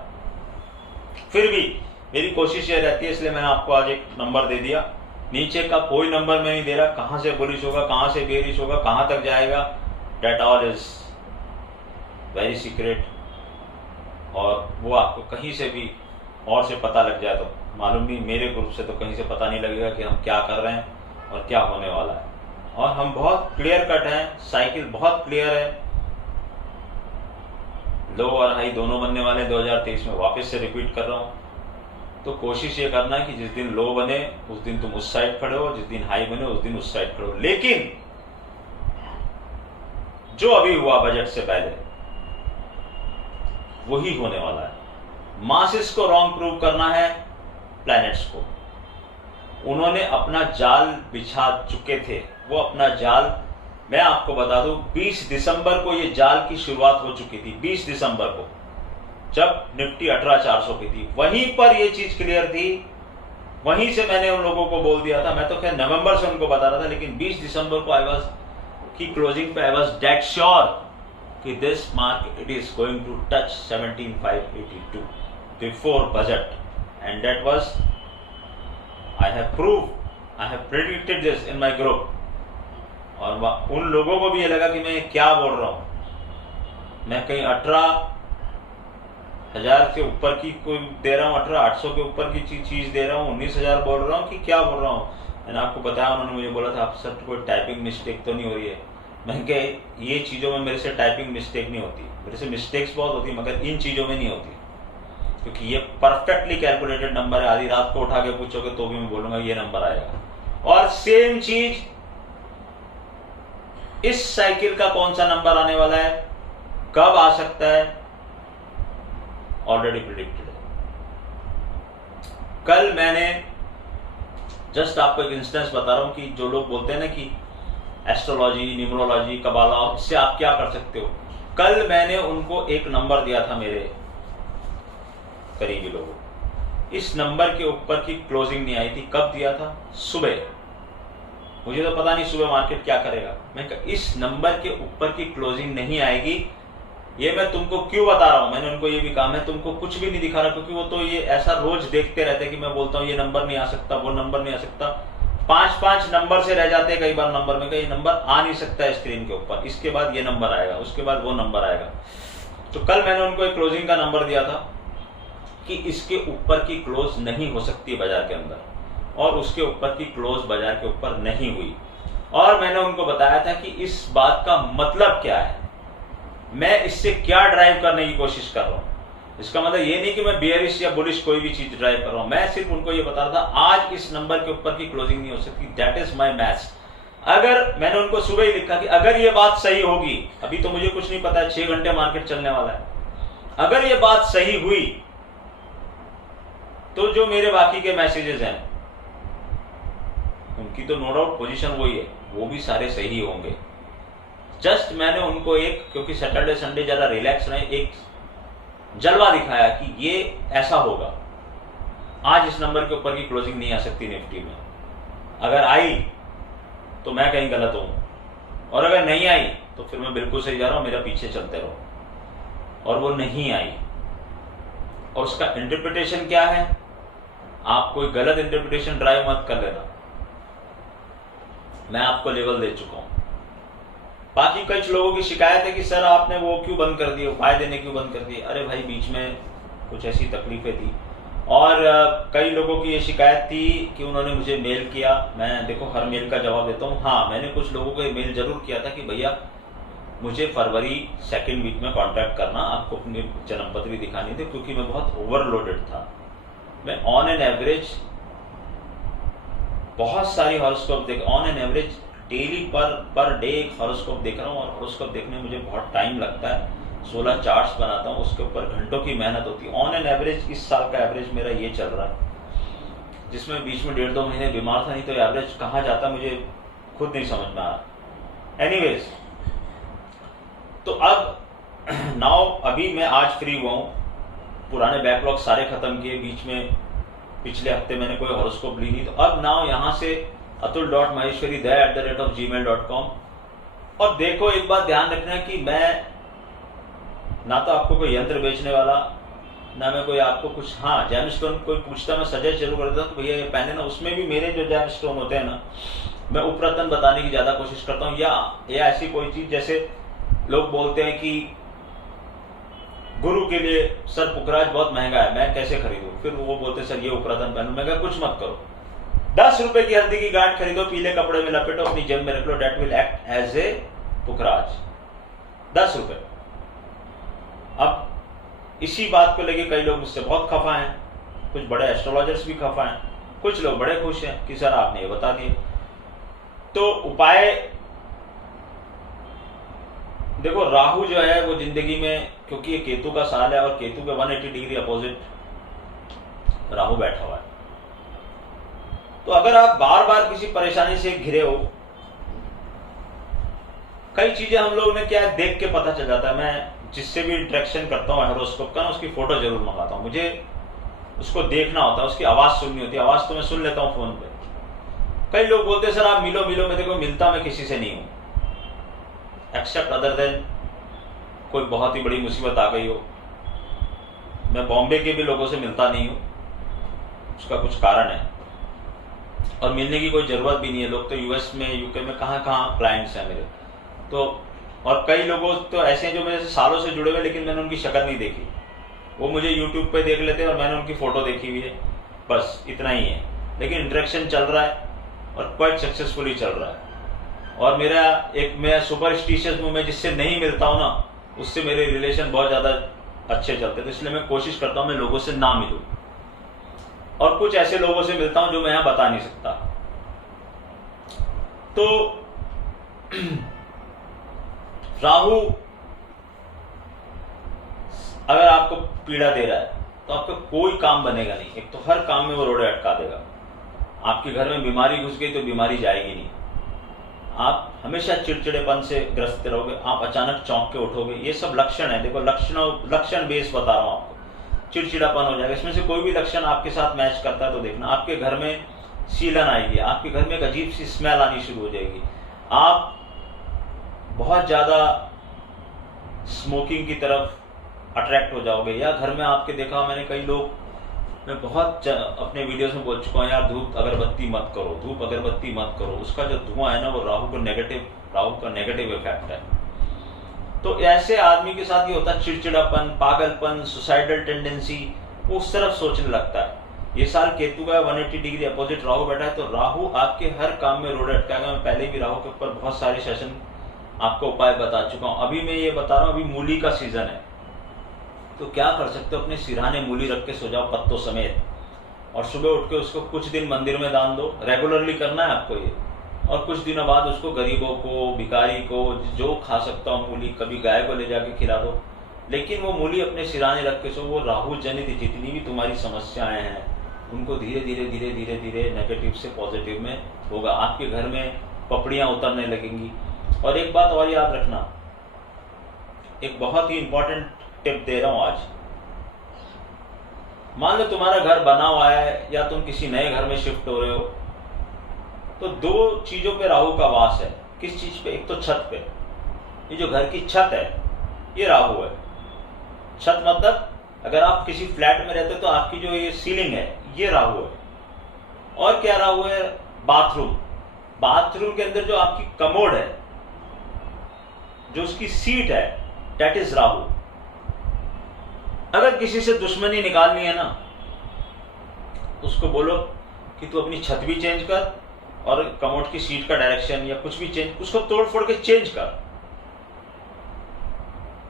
फिर भी मेरी कोशिश ये रहती है, इसलिए मैंने आपको आज एक नंबर दे दिया। नीचे का कोई नंबर मैं नहीं दे रहा, कहाँ से बुलिश होगा, कहाँ से बेरिश होगा, कहाँ तक जाएगा, that all is very secret. और वो आपको कहीं से भी और से पता लग जाए तो मालूम नहीं, मेरे ग्रुप से तो कहीं से पता नहीं लगेगा कि हम क्या कर रहे हैं और क्या होने वाला है। और हम बहुत क्लियर कट हैं, साइकिल बहुत क्लियर है, लो और हाई दोनों बनने वाले 2023 में। वापस से रिपीट कर रहा हूँ, तो कोशिश ये करना है कि जिस दिन लो बने उस दिन तुम उस साइड खड़े हो, जिस दिन हाई बने उस दिन उस साइड खड़े हो। लेकिन जो अभी हुआ बजट से पहले वही होने वाला है। मासेस को रॉन्ग प्रूव करना है प्लैनेट्स को। उन्होंने अपना जाल बिछा चुके थे, वो अपना जाल, मैं आपको बता दूं 20 दिसंबर को ये जाल की शुरुआत हो चुकी थी। 20 दिसंबर को जब निफ्टी 18,400 की थी, वहीं पर ये चीज क्लियर थी, वहीं से मैंने उन लोगों को बोल दिया था। मैं तो खैर नवंबर से उनको बता रहा था, लेकिन 20 दिसंबर को आई वाज की क्लोजिंग पे आई वाज डेड श्योर कि this market is going to touch 17,582 before budget, and that was I have prove, I have predicted this in my group. और उन लोगों को भी ये लगा कि मैं क्या बोल रहा हूं, मैं कहीं 18,000 से ऊपर की कोई दे रहा हूँ, 18,800 के ऊपर की चीज दे रहा हूँ, 19,000 बोल रहा हूँ कि क्या बोल रहा हूँ। मैंने आपको बताया, उन्होंने मुझे बोला था आप सर कोई टाइपिंग मिस्टेक तो नहीं हो रही है। मैंने कहा ये चीज़ों में मेरे से टाइपिंग मिस्टेक नहीं होती, मेरे से मिस्टेक्स बहुत होती मगर इन चीज़ों में नहीं होती, क्योंकि ये परफेक्टली कैलकुलेटेड नंबर है। आधी रात को उठा के पूछोगे तो भी मैं बोलूंगा ये नंबर आएगा। और सेम चीज इस साइकिल का कौन सा नंबर आने वाला है, कब आ सकता है, ऑलरेडी प्रिडिक्टेड है। कल मैंने जस्ट आपको एक इंस्टेंस बता रहा हूं कि जो लोग बोलते हैं ना कि एस्ट्रोलॉजी, न्यूमरोलॉजी, कबाला, इससे आप क्या कर सकते हो। कल मैंने उनको एक नंबर दिया था, मेरे करीबी लोगों, इस नंबर के ऊपर की क्लोजिंग नहीं आई थी। कब दिया था? सुबह। मुझे तो पता नहीं सुबह मार्केट क्या करेगा। मैं इस नंबर के ऊपर की क्लोजिंग नहीं आएगी। ये मैं तुमको क्यों बता रहा हूं, मैंने उनको ये भी कहा मैं तुमको कुछ भी नहीं दिखा रहा, क्योंकि वो तो ये ऐसा रोज देखते रहते कि मैं बोलता हूँ ये नंबर नहीं आ सकता, वो नंबर नहीं आ सकता। 5-5 नंबर से रह जाते हैं कई बार नंबर में, ये नंबर आ नहीं सकता है स्क्रीन के ऊपर, इसके बाद ये नंबर आएगा, उसके बाद वो नंबर आएगा। तो कल मैंने उनको एक क्लोजिंग का नंबर दिया था कि इसके ऊपर की क्लोज नहीं हो सकती बाजार के अंदर, और उसके ऊपर की क्लोज बाजार के ऊपर नहीं हुई। और मैंने उनको बताया था कि इस बात का मतलब क्या है, मैं इससे क्या ड्राइव करने की कोशिश कर रहा हूं। इसका मतलब ये नहीं कि मैं बेयरिश या बुलिश कोई भी चीज ड्राइव कर रहा हूं, मैं सिर्फ उनको ये बता रहा था आज इस नंबर के ऊपर की क्लोजिंग नहीं हो सकती, दैट इज माई मैथ्स। अगर मैंने उनको सुबह ही लिखा कि अगर ये बात सही होगी, अभी तो मुझे कुछ नहीं पता है, 6 घंटे मार्केट चलने वाला है, अगर ये बात सही हुई तो जो मेरे बाकी के मैसेजेस हैं उनकी तो नो डाउट पोजीशन वही है, वो भी सारे सही होंगे। जस्ट मैंने उनको एक, क्योंकि सैटरडे संडे ज्यादा रिलैक्स रहे, एक जलवा दिखाया कि ये ऐसा होगा, आज इस नंबर के ऊपर की क्लोजिंग नहीं आ सकती निफ्टी में, अगर आई तो मैं कहीं गलत हूं, और अगर नहीं आई तो फिर मैं बिल्कुल सही जा रहा हूं, मेरा पीछे चलते रहो। और वो नहीं आई, और उसका इंटरप्रिटेशन क्या है, आप कोई गलत इंटरप्रिटेशन ड्राइव मत कर लेना, मैं आपको लेवल दे चुका हूं। बाकी कुछ लोगों की शिकायत है कि सर आपने वो क्यों बंद कर दिए, उपाय देने क्यों बंद कर दिए। अरे भाई बीच में कुछ ऐसी तकलीफें थी, और कई लोगों की ये शिकायत थी कि उन्होंने मुझे मेल किया, मैं देखो हर मेल का जवाब देता हूँ। हाँ, मैंने कुछ लोगों को मेल जरूर किया था कि भैया मुझे फरवरी 2nd वीक में कॉन्टैक्ट करना, आपको अपनी जन्मपत्री दिखानी थी, क्योंकि मैं बहुत ओवरलोडेड था। मैं ऑन एन एवरेज बहुत सारी हॉरोस्कोप देख, on an average daily per day एक हॉरोस्कोप देख रहा हूँ, और हॉरोस्कोप देखने में मुझे बहुत टाइम लगता है। 16 चार्ट्स बनाता हूँ, उसके ऊपर घंटों की मेहनत होती है। ऑन एन एवरेज इस साल का एवरेज मेरा ये चल रहा है, जिसमें बीच में 1.5-2 महीने बीमार था, नहीं तो एवरेज कहाँ जाता मुझे खुद नहीं समझ में आ रहा। एनीवेज, तो अब नाउ अभी मैं आज फ्री हुआ हूँ, पुराने बैकलॉग सारे खत्म किए, बीच में पिछले हफ्ते मैंने कोई हॉरोस्कोप ली नहीं। तो अब नाउ यहाँ से atul.maheshwari@gmail.com। और देखो, एक बात ध्यान रखना है कि मैं ना तो आपको कोई यंत्र बेचने वाला, ना मैं कोई आपको कुछ, हाँ जैमस्टोन कोई पूछता मैं सजेस्ट जरूर करता हूँ तो भैया ये पहने ना। उसमें भी मेरे जो जैमस्टोन होते हैं ना, मैं उपरतन बताने की ज्यादा कोशिश करता हूँ, या ऐसी कोई चीज जैसे लोग बोलते हैं कि गुरु के लिए सर पुखराज बहुत महंगा है, मैं कैसे खरीदूं? फिर वो बोलते सर ये उपरतन पहनो। मैं कहा कुछ मत करो, 10 रुपए की हल्दी की गांठ खरीदो, पीले कपड़े में लपेटो, अपनी जेब में रख लो, that will act as a पुखराज। 10 रुपए। अब इसी बात को लेके कई लोग मुझसे बहुत खफा हैं, कुछ बड़े एस्ट्रोलॉजर्स भी खफा हैं, कुछ लोग बड़े खुश हैं कि सर आपने ये बता दिए। तो उपाय देखो, राहु जो है वो जिंदगी में, क्योंकि ये केतु का साल है और केतु के 180 डिग्री अपोजिट राहु बैठा हुआ है, तो अगर आप बार बार किसी परेशानी से घिरे हो, कई चीजें हम लोग ने क्या देख के पता चल जाता है। मैं जिससे भी इंटरेक्शन करता हूँ हॉरोस्कोप का ना, उसकी फोटो जरूर मंगाता हूँ, मुझे उसको देखना होता है, उसकी आवाज सुननी होती है। आवाज तो मैं सुन लेता हूँ फोन पे। कई लोग बोलते हैं सर आप मिलो मिलो, मैं देखो मिलता मैं किसी से नहीं हूं, एक्सेप्ट अदर देन कोई बहुत ही बड़ी मुसीबत आ गई हो। मैं बॉम्बे के भी लोगों से मिलता नहीं हूं, उसका कुछ कारण है, और मिलने की कोई जरूरत भी नहीं है। लोग तो यूएस में, यूके में कहाँ क्लाइंट्स हैं मेरे। तो और कई लोगों तो ऐसे हैं जो मेरे से सालों से जुड़े हुए, लेकिन मैंने उनकी शक्ल नहीं देखी। वो मुझे यूट्यूब पे देख लेते हैं और मैंने उनकी फोटो देखी हुई है, बस इतना ही है। लेकिन इंटरेक्शन चल रहा है और क्वाइट सक्सेसफुली चल रहा है। और मेरा एक, मैं सुपरस्टिशियस हूँ, मैं जिससे नहीं मिलता हूँ ना, उससे मेरे रिलेशन बहुत ज्यादा अच्छे चलते हैं। तो इसलिए मैं कोशिश करता हूँ मैं लोगों से ना मिलूं, और कुछ ऐसे लोगों से मिलता हूं जो मैं यहां बता नहीं सकता। तो राहु अगर आपको पीड़ा दे रहा है तो आपका कोई काम बनेगा नहीं। एक तो हर काम में वो रोड़े अटका देगा। आपके घर में बीमारी घुस गई तो बीमारी जाएगी नहीं। आप हमेशा चिड़चिड़ेपन से ग्रस्त रहोगे, आप अचानक चौंक के उठोगे। ये सब लक्षण है। देखो लक्षण बेस बता रहा हूं आपको। चिड़चिड़ापन हो जाएगा। इसमें से कोई भी लक्षण आपके साथ मैच करता है तो देखना, आपके घर में सीलन आएगी, आपके घर में एक अजीब सी स्मेल आनी शुरू हो जाएगी, आप बहुत ज्यादा स्मोकिंग की तरफ अट्रैक्ट हो जाओगे, या घर में आपके देखा मैंने कई लोग, मैं बहुत अपने वीडियोस में बोल चुका हूँ यार, धूप अगरबत्ती मत करो, धूप अगरबत्ती मत करो। उसका जो धुआं है ना, वो राहु का नेगेटिव इफेक्ट है। तो ऐसे आदमी के साथ ये होता है चिड़चिड़ापन, पागलपन, सुसाइडल टेंडेंसी, वो उस तरफ सोचने लगता है। ये साल केतु का 180 डिग्री अपोजिट राहु बैठा है, तो राहु आपके हर काम में रोड़े अटकाएगा। मैं पहले भी राहु के ऊपर बहुत सारे सेशन आपको उपाय बता चुका हूं। अभी मैं ये बता रहा हूं, अभी मूली का सीजन है, तो क्या कर सकते हो, अपने सिरहाने मूली रख के सो जाओ पत्तों समेत, और सुबह उठ के उसको कुछ दिन मंदिर में दान दो। रेगुलरली करना है आपको ये, और कुछ दिनों बाद उसको गरीबों को, भिखारी को, जो खा सकता हूँ मूली, कभी गाय को ले जाके खिला दो। लेकिन वो मूली अपने सिराने रख के सो। वो राहु जनित जितनी भी तुम्हारी समस्याएं हैं, उनको धीरे धीरे धीरे धीरे धीरे नेगेटिव से पॉजिटिव में होगा। आपके घर में पपड़ियां उतरने लगेंगी। और एक बात और याद रखना, एक बहुत ही इंपॉर्टेंट टिप दे रहा हूं आज। मान लो तुम्हारा घर बना हुआ है या तुम किसी नए घर में शिफ्ट हो रहे हो, तो दो चीजों पे राहु का वास है। किस चीज पे? एक तो छत पे। ये जो घर की छत है ये राहु है। छत मतलब अगर आप किसी फ्लैट में रहते हो तो आपकी जो ये सीलिंग है ये राहु है। और क्या राहु है? बाथरूम। बाथरूम के अंदर जो आपकी कमोड है, जो उसकी सीट है, दैट इज राहु। अगर किसी से दुश्मनी निकालनी है ना, उसको बोलो कि तू अपनी छत भी चेंज कर और कमोड की सीट का डायरेक्शन या कुछ भी चेंज, उसको तोड़ फोड़ के चेंज कर।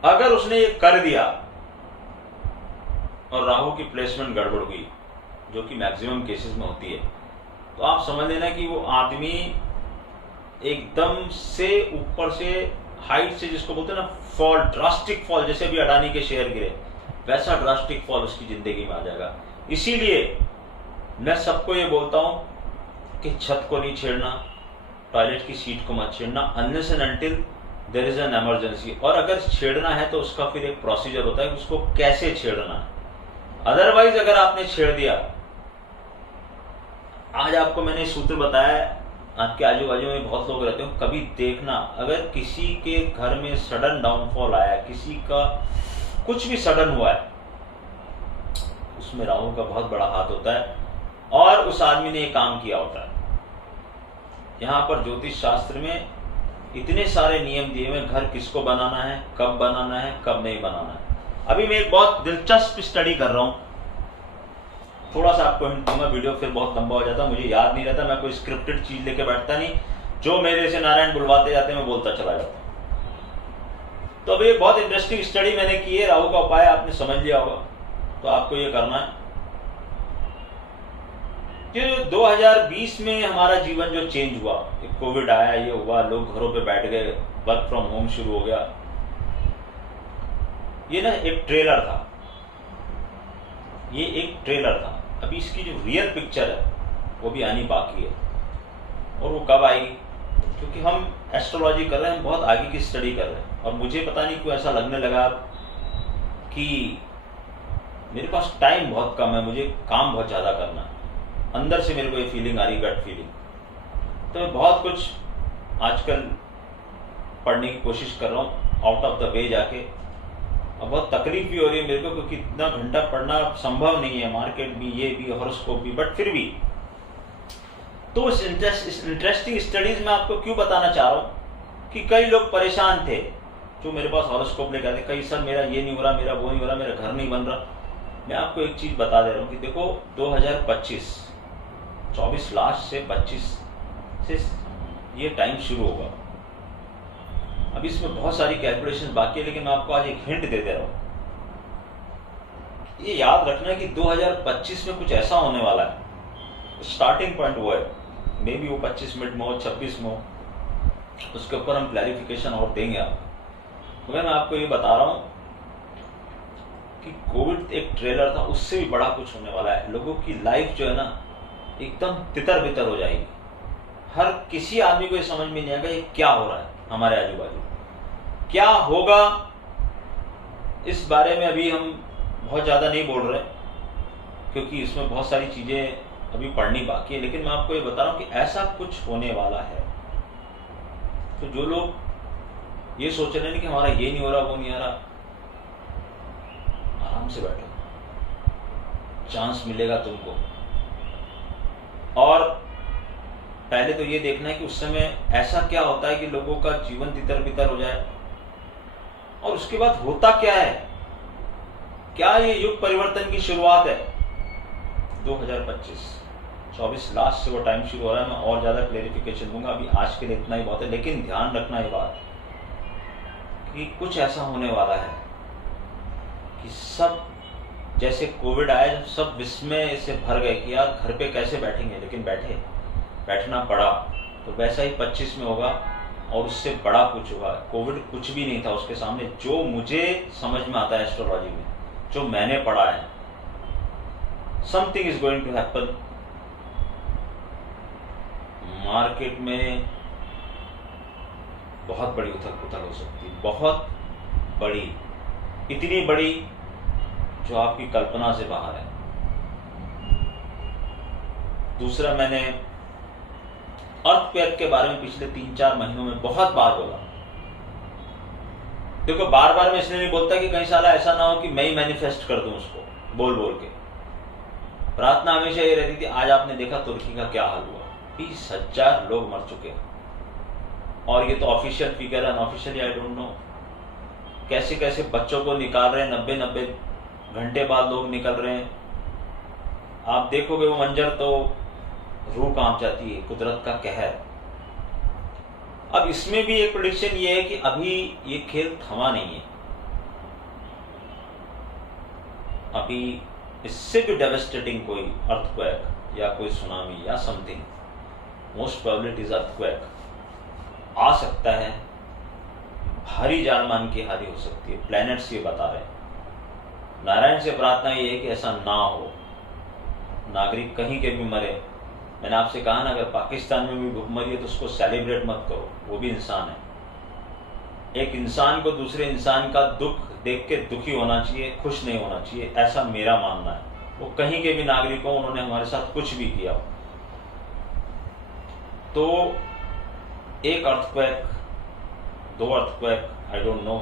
अगर उसने ये कर दिया और राहु की प्लेसमेंट गड़बड़ हुई, जो कि मैक्सिमम केसेस में होती है, तो आप समझ लेना कि वो आदमी एकदम से ऊपर से हाइट से, जिसको बोलते हैं ना फॉल, ड्रास्टिक फॉल, जैसे भी अडानी के शेयर गिरे वैसा ड्रास्टिक फॉल उसकी जिंदगी में आ जाएगा। इसीलिए मैं सबको ये बोलता हूं कि छत को नहीं छेड़ना, टॉयलेट की सीट को मत छेड़ना, unless and until there is an emergency. और अगर छेड़ना है तो उसका फिर एक प्रोसीजर होता है कि उसको कैसे छेड़ना है। अदरवाइज अगर आपने छेड़ दिया आज आपको मैंने सूत्र बताया, आपके आजू बाजू में बहुत लोग रहते हो, कभी देखना अगर किसी के घर में सडन डाउनफॉल आया, किसी का कुछ भी सडन हुआ है, उसमें राहु का बहुत बड़ा हाथ होता है और उस आदमी ने ये काम किया होता है। यहाँ पर ज्योतिष शास्त्र में इतने सारे नियम दिए हुए, घर किसको बनाना है, कब बनाना है, कब नहीं बनाना है। अभी मैं एक बहुत दिलचस्प स्टडी कर रहा हूँ, थोड़ा सा आपको हिंट दूंगा, वीडियो फिर बहुत लंबा हो जाता, मुझे याद नहीं रहता, मैं कोई स्क्रिप्टेड चीज लेके बैठता नहीं, जो मेरे से नारायण बुलवाते जाते हैं मैं बोलता चला जाता हूँ। तो अभी एक बहुत इंटरेस्टिंग स्टडी मैंने की है, राहु का उपाय आपने समझ लिया होगा, तो आपको ये करना है कि 2020 में हमारा जीवन जो चेंज हुआ, कोविड आया, ये हुआ, लोग घरों पे बैठ गए, वर्क फ्रॉम होम शुरू हो गया, ये ना एक ट्रेलर था, ये एक ट्रेलर था। अभी इसकी जो रियल पिक्चर है वो भी आनी बाकी है, और वो कब आएगी, क्योंकि हम एस्ट्रोलॉजी कर रहे हैं, हम बहुत आगे की स्टडी कर रहे हैं, और मुझे पता नहीं क्यों ऐसा लगने लगा कि मेरे पास टाइम बहुत कम है, मुझे काम बहुत ज़्यादा करना है। अंदर से मेरे को ये फीलिंग आ रही, गट फीलिंग। तो मैं बहुत कुछ आजकल पढ़ने की कोशिश कर रहा हूँ, आउट ऑफ द वे जाके, और बहुत तकलीफ भी हो रही है मेरे को, क्योंकि इतना घंटा पढ़ना संभव नहीं है, मार्केट भी, ये भी, हॉरोस्कोप भी, बट फिर भी। तो इस इंटरेस्टिंग स्टडीज में आपको क्यों बताना चाह रहा हूँ कि कई लोग परेशान थे जो मेरे पास हॉरोस्कोप लेकर आते, कई सर मेरा ये नहीं हो रहा, मेरा वो नहीं हो रहा, मेरा घर नहीं बन रहा। मैं आपको एक चीज बता दे रहा हूँ कि देखो 2025, 24 लास्ट से 25 से ये टाइम शुरू होगा। अभी इसमें बहुत सारी कैलकुलेशन बाकी है, लेकिन मैं आपको आज एक हिंट दे दे रहा हूं। ये याद रखना कि 2025 में कुछ ऐसा होने वाला है, स्टार्टिंग पॉइंट वो है, मे बी वो 25 मिनट में हो, 26 में हो, उसके ऊपर हम क्लैरिफिकेशन और देंगे आपको। मगर मैं आपको ये बता रहा हूं कि कोविड एक ट्रेलर था, उससे भी बड़ा कुछ होने वाला है। लोगों की लाइफ जो है ना एकदम तितर बितर हो जाएगी। हर किसी आदमी को ये समझ में नहीं आएगा ये क्या हो रहा है, हमारे आजू बाजू क्या होगा, इस बारे में अभी हम बहुत ज़्यादा नहीं बोल रहे, क्योंकि इसमें बहुत सारी चीज़ें अभी पढ़नी बाकी है। लेकिन मैं आपको ये बता रहा हूँ कि ऐसा कुछ होने वाला है। तो जो लोग ये सोच रहे हैं कि हमारा ये नहीं हो रहा, वो नहीं हो रहा, आराम से बैठो, चांस मिलेगा तुमको। और पहले तो ये देखना है कि उस समय ऐसा क्या होता है कि लोगों का जीवन तितर बितर हो जाए, और उसके बाद होता क्या है, क्या ये युग परिवर्तन की शुरुआत है। 2025 24 लास्ट से वो टाइम शुरू हो रहा है। मैं और ज्यादा क्लेरिफिकेशन दूंगा, अभी आज के लिए इतना ही बहुत है। लेकिन ध्यान रखना ये बात कि कुछ ऐसा होने वाला है कि सब, जैसे कोविड आया जब सब विस्मय से भर गए कि यार घर पे कैसे बैठेंगे, लेकिन बैठना पड़ा। तो वैसा ही 25 में होगा, और उससे बड़ा कुछ होगा। कोविड कुछ भी नहीं था उसके सामने, जो मुझे समझ में आता है एस्ट्रोलॉजी में, जो मैंने पढ़ा है। Something is going to happen. Market में बहुत बड़ी उथल पुथल हो सकती है, बहुत बड़ी, इतनी बड़ी जो आपकी कल्पना से बाहर है। दूसरा, मैंने अर्थक्वेक के बारे में पिछले 3-4 महीनों में बहुत बार बोला। देखो, बार बार मैं इसलिए नहीं बोलता कि कहीं साला ऐसा ना हो कि मैं ही मैनिफेस्ट कर दूं उसको बोल बोल के। प्रार्थना हमेशा ये रहती थी। आज आपने देखा तुर्की का क्या हाल हुआ, 20,000 लोग मर चुके हैं। और ये तो ऑफिशियल फिगर है, अनऑफिशियली आई डोंट नो कैसे कैसे बच्चों को निकाल रहे हैं, 90 घंटे बाद लोग निकल रहे हैं। आप देखोगे वो मंजर तो रूह कांप जाती है, कुदरत का कहर। अब इसमें भी एक प्रेडिक्शन ये है कि अभी ये खेल थमा नहीं है, अभी इससे भी डेवास्टेटिंग कोई अर्थक्वेक या कोई सुनामी या something, most probably is earthquake आ सकता है। भारी जान मान की हानि हो सकती है, प्लैनेट्स ये बता रहे हैं। नारायण से प्रार्थना ये है कि ऐसा ना हो, नागरिक कहीं के भी मरे। मैंने आपसे कहा ना, अगर पाकिस्तान में भी भूखमरी है तो उसको सेलिब्रेट मत करो, वो भी इंसान है। एक इंसान को दूसरे इंसान का दुख देख के दुखी होना चाहिए, खुश नहीं होना चाहिए, ऐसा मेरा मानना है। वो कहीं के भी नागरिक हो, उन्होंने हमारे साथ कुछ भी किया हो। तो एक earthquake, 2 earthquake, I don't know,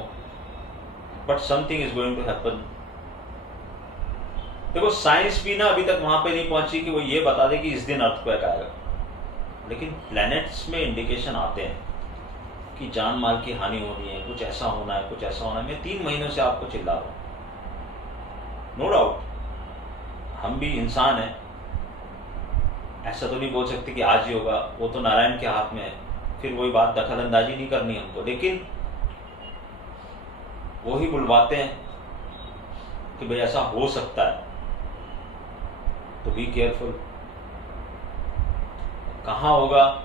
but something is going to happen. देखो साइंस भी ना अभी तक वहां पे नहीं पहुंची कि वो ये बता दे कि इस दिन अर्थक्वेक आएगा, लेकिन प्लैनेट्स में इंडिकेशन आते हैं कि जान माल की हानि हो रही है, कुछ ऐसा होना है, कुछ ऐसा होना है। मैं 3 महीनों से आपको चिल्ला रहा हूं, नो डाउट हम भी इंसान हैं, ऐसा तो नहीं बोल सकते कि आज ही होगा, वो तो नारायण के हाथ में है, फिर वही बात, दखल अंदाजी नहीं करनी हमको, लेकिन वो ही बुलवाते हैं कि भाई ऐसा हो सकता है, तो बी केयरफुल। कहाँ होगा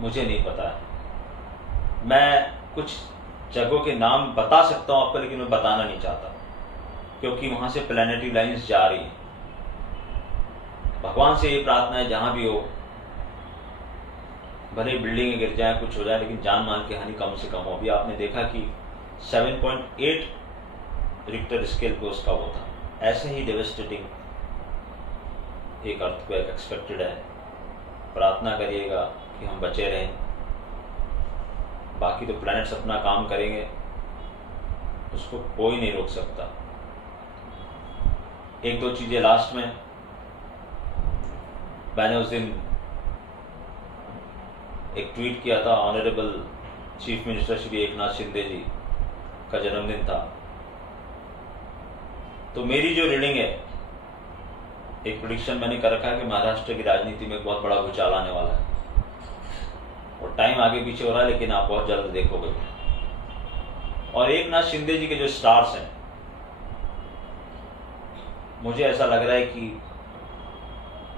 मुझे नहीं पता है। मैं कुछ जगहों के नाम बता सकता हूं आपको, लेकिन मैं बताना नहीं चाहता क्योंकि वहां से प्लैनेटरी लाइंस जा रही हैं। भगवान से ये प्रार्थना है जहां भी हो, भले बिल्डिंग गिर जाए, कुछ हो जाए, लेकिन जान माल की हानि कम से कम हो। अभी आपने देखा कि 7.8 रिक्टर स्केल पे उसका वो था, ऐसे ही डेवेस्टेटिंग एक अर्थक्वेक एक्सपेक्टेड है। प्रार्थना करिएगा कि हम बचे रहें, बाकी तो प्लैनेट्स अपना काम करेंगे, उसको कोई नहीं रोक सकता। 1-2 चीजें लास्ट में, मैंने उस दिन एक ट्वीट किया था, honourable chief minister Shri Eknath Shinde ji का जन्मदिन था, तो मेरी जो रीडिंग है, एक प्रेडिक्शन मैंने कर रखा है कि महाराष्ट्र की राजनीति में एक बहुत बड़ा भूचाल आने वाला है, और टाइम आगे पीछे हो रहा है, लेकिन आप बहुत जल्द देखोगे। और एकनाथ शिंदे जी के जो स्टार्स हैं, मुझे ऐसा लग रहा है कि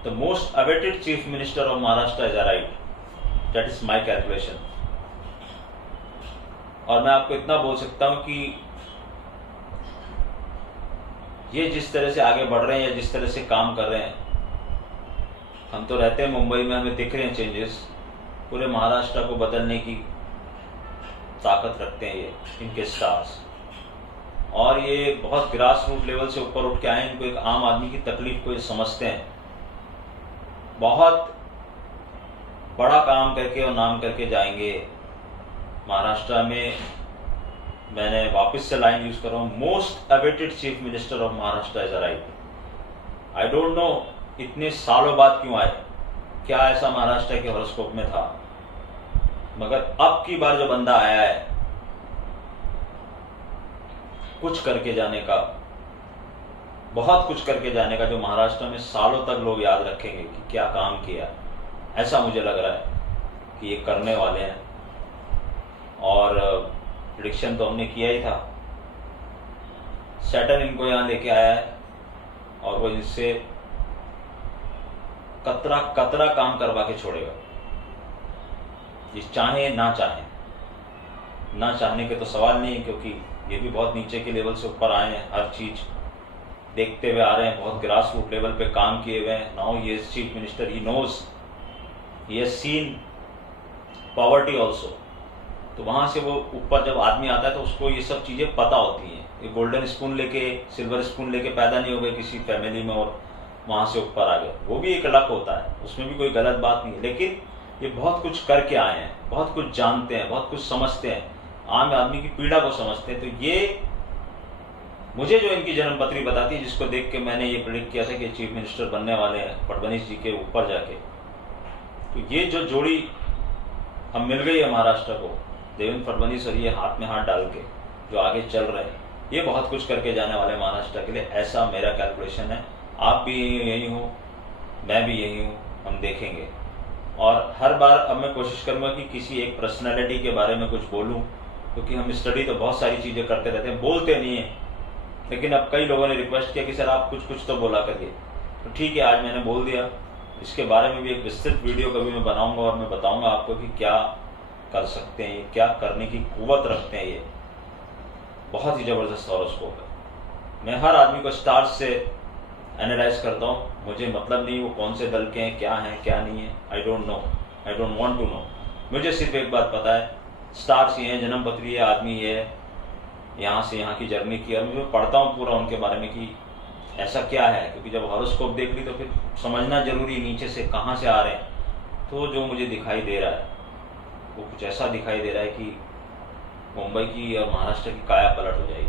the most awaited chief minister of Maharashtra is arrived, that is my calculation. और मैं आपको इतना बोल सकता हूं कि ये जिस तरह से आगे बढ़ रहे हैं या जिस तरह से काम कर रहे हैं, हम तो रहते हैं मुंबई में, हमें दिख रहे हैं चेंजेस, पूरे महाराष्ट्र को बदलने की ताकत रखते हैं ये इनके स्टार्स। और ये बहुत ग्रास रूट लेवल से ऊपर उठ के आए, इनको एक आम आदमी की तकलीफ को ये समझते हैं, बहुत बड़ा काम करके और नाम करके जाएंगे महाराष्ट्र में। मैंने वापस से लाइन यूज कर रहा हूँ, most awaited chief minister of Maharashtra is arrived. I don't no इतने सालों बाद क्यों आए, क्या ऐसा महाराष्ट्र के हॉरोस्कोप में था, मगर अब की बार जो बंदा आया है कुछ करके जाने का, बहुत कुछ करके जाने का, जो महाराष्ट्र में सालों तक लोग याद रखेंगे कि क्या काम किया, ऐसा मुझे लग रहा है कि ये करने वाले हैं। और प्रेडिक्शन तो हमने किया ही था, सैटर्न इनको यहां लेके आया है और वो इनसे कतरा कतरा काम करवा के छोड़ेगा, ये चाहे ना चाहे। ना चाहने के तो सवाल नहीं है, क्योंकि ये भी बहुत नीचे के लेवल से ऊपर आए हैं, हर चीज देखते हुए आ रहे हैं, बहुत ग्रास रूट लेवल पे काम किए हुए हैं। Now he is chief minister, he knows, he has seen poverty also. तो वहां से वो ऊपर जब आदमी आता है तो उसको ये सब चीजें पता होती हैं। ये गोल्डन स्पून लेके, सिल्वर स्पून लेके पैदा नहीं हो गए किसी फैमिली में और वहां से ऊपर आ गए, वो भी एक लक होता है, उसमें भी कोई गलत बात नहीं है। लेकिन ये बहुत कुछ करके आए हैं, बहुत कुछ जानते हैं, बहुत कुछ समझते हैं, आम आदमी की पीड़ा को समझते हैं। तो ये मुझे जो इनकी जन्मपत्री बताती है, जिसको देख के मैंने ये प्रेडिक्ट किया था कि चीफ मिनिस्टर बनने वाले हैं फडणवीस जी के ऊपर जाके, तो ये जो जोड़ी अब मिल गई है महाराष्ट्र को, देवेंद्र फडणवीस और ये हाथ में हाथ डाल के जो आगे चल रहे हैं, ये बहुत कुछ करके जाने वाले महाराष्ट्र के लिए, ऐसा मेरा कैलकुलेशन है। आप भी यही हो, मैं भी यही हूँ, हम देखेंगे। और हर बार अब मैं कोशिश करूंगा कि किसी एक पर्सनैलिटी के बारे में कुछ बोलूं, क्योंकि हम स्टडी तो बहुत सारी चीजें करते रहते हैं, बोलते नहीं है, लेकिन अब कई लोगों ने रिक्वेस्ट किया कि सर आप कुछ कुछ तो बोला करिए, तो ठीक है, आज मैंने बोल दिया। इसके बारे में भी एक विस्तृत वीडियो कभी मैं बनाऊंगा और मैं बताऊंगा आपको कि क्या कर सकते हैं, क्या करने की कुव्वत रखते हैं। ये बहुत ही जबरदस्त हॉरोस्कोप है। मैं हर आदमी को स्टार्स से एनालाइज करता हूँ, मुझे मतलब नहीं वो कौन से दल के हैं, क्या है क्या नहीं है, I don't know, I don't want to know. मुझे सिर्फ एक बात पता है, स्टार्स ये हैं, जन्मपत्री है, आदमी ये है, यहाँ से यहाँ की जर्नी की, और मैं पढ़ता हूँ पूरा उनके बारे में कि ऐसा क्या है, क्योंकि जब हॉरोस्कोप देख ली तो फिर समझना जरूरी नीचे से कहाँ से आ रहे हैं। तो जो मुझे दिखाई दे रहा है वो कुछ ऐसा दिखाई दे रहा है कि मुंबई की और महाराष्ट्र की काया पलट हो जाएगी।